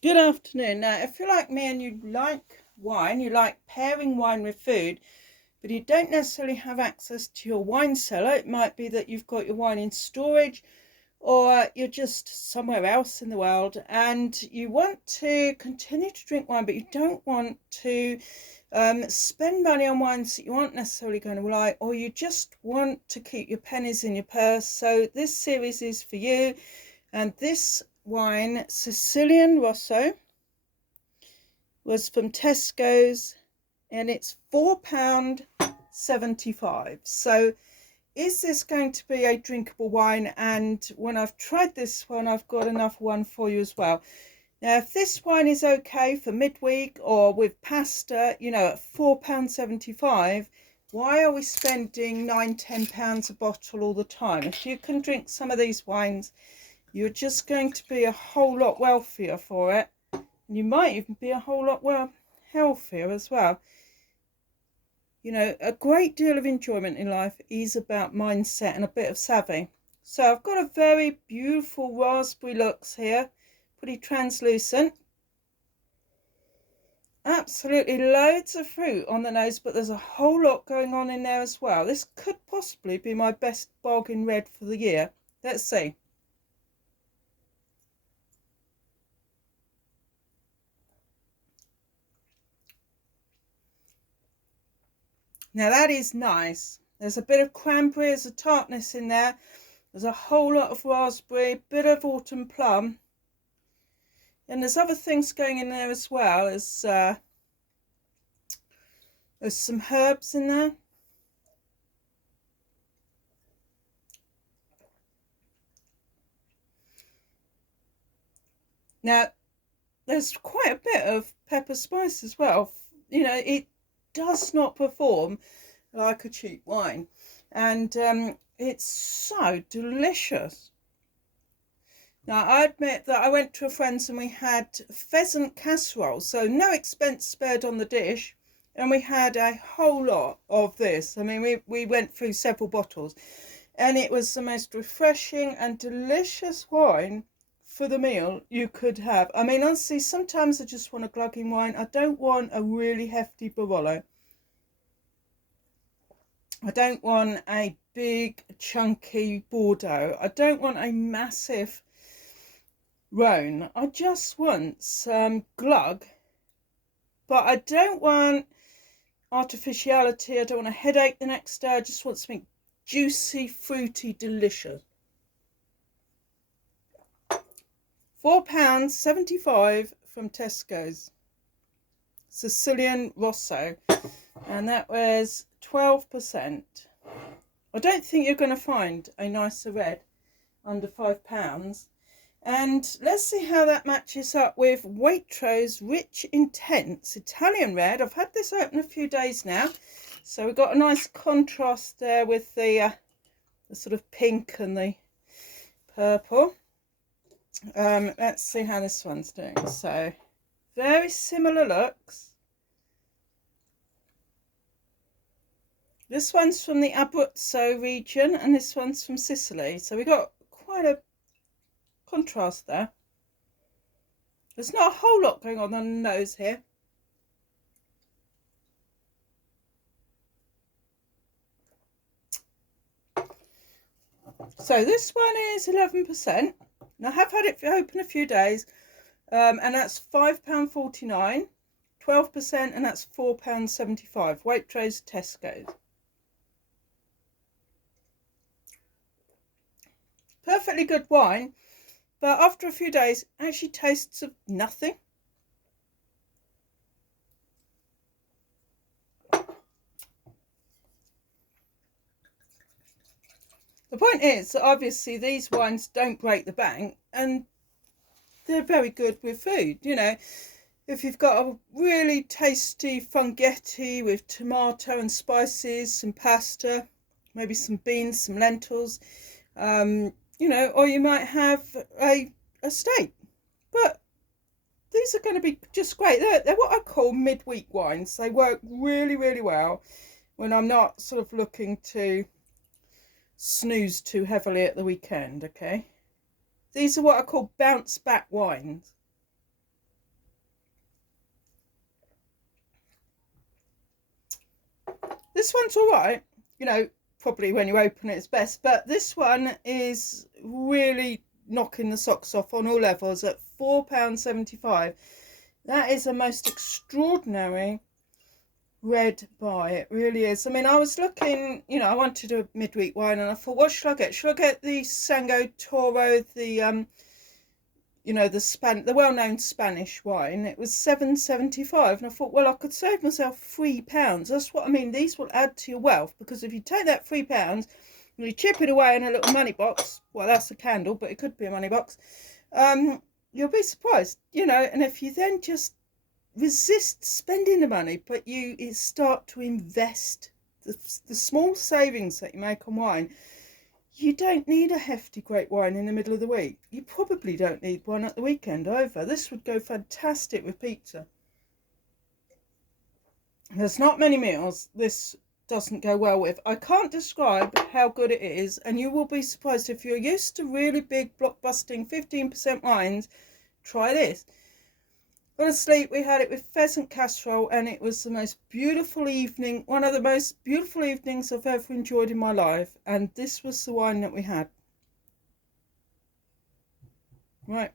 Good afternoon. Now, if you're like me and you like wine, you like pairing wine with food, but you don't necessarily have access to your wine cellar, it might be that you've got your wine in storage or you're just somewhere else in the world and you want to continue to drink wine, but you don't want to spend money on wines that you aren't necessarily going to like, or you just want to keep your pennies in your purse. So this series is for you. And this wine, Sicilian Rosso, was from Tesco's and it's £4.75. So is this going to be a drinkable wine? And when I've tried this one, I've got another one for you as well. Now, if this wine is okay for midweek or with pasta, at £4.75, why are we spending £9–10 a bottle all the time? If you can drink some of these wines, you're just going to be a whole lot wealthier for it. And you might even be a whole lot healthier as well. A great deal of enjoyment in life is about mindset and a bit of savvy. So I've got a very beautiful raspberry looks here, pretty translucent. Absolutely loads of fruit on the nose, but there's a whole lot going on in there as well. This could possibly be my best bargain red for the year. Let's see. Now that is nice. There's a bit of cranberry, there's a tartness in there. There's a whole lot of raspberry, bit of autumn plum. And there's other things going in there as well. There's some herbs in there. Now, there's quite a bit of pepper spice as well. It does not perform like a cheap wine. And it's so delicious. Now, I admit that I went to a friend's and we had pheasant casserole, so no expense spared on the dish. And we had a whole lot of this. I mean, we went through several bottles. And it was the most refreshing and delicious wine for the meal you could have. I mean, honestly, sometimes I just want a glugging wine. I don't want a really hefty Barolo. I don't want a big, chunky Bordeaux. I don't want a massive Rhone. I just want some glug, but I don't want artificiality. I don't want a headache the next day. I just want something juicy, fruity, delicious. £4.75 from Tesco's. Sicilian Rosso. And that was 12%. I don't think you're going to find a nicer red under £5. And let's see how that matches up with Waitrose Rich Intense Italian Red. I've had this open a few days now. So we've got a nice contrast there with the sort of pink and the purple. Let's see how this one's doing. So very similar looks. This one's from the Abruzzo region and this one's from Sicily. So we got quite a contrast there. There's not a whole lot going on the nose here. So this one is 11%. Now I have had it open a few days, and that's £5.49, 12%, and that's £4.75. Waitrose, Tesco's. Perfectly good wine, but after a few days, actually tastes of nothing. The point is that obviously these wines don't break the bank and they're very good with food. If you've got a really tasty funghetti with tomato and spices, some pasta, maybe some beans, some lentils, or you might have a steak. But these are going to be just great. They're what I call midweek wines. They work really, really well when I'm not sort of looking to snooze too heavily at the weekend. Okay, these are what I call bounce back wines. This one's all right, you know, probably when you open it it's best, but this one is really knocking the socks off on all levels at £4.75. That is a most extraordinary red buy. It really is. I mean, I was looking, you know, I wanted a midweek wine and I thought, what should I get? Should I get the Sango Toro, the you know, the well-known Spanish wine? It was £7.75, and I thought, well, I could save myself £3. That's what I mean. These will add to your wealth, because if you take that £3 and you chip it away in a little money box, well, that's a candle, but it could be a money box, you'll be surprised, you know. And if you then just resist spending the money, but you start to invest the small savings that you make on wine, you don't need a hefty great wine in the middle of the week. You probably don't need one at the weekend either. This would go fantastic with pizza. There's not many meals this doesn't go well with. I can't describe how good it is, and you will be surprised. If you're used to really big blockbusting 15% wines, try this. Honestly, we had it with pheasant casserole, and it was the most beautiful evening, one of the most beautiful evenings I've ever enjoyed in my life, and this was the wine that we had. Right.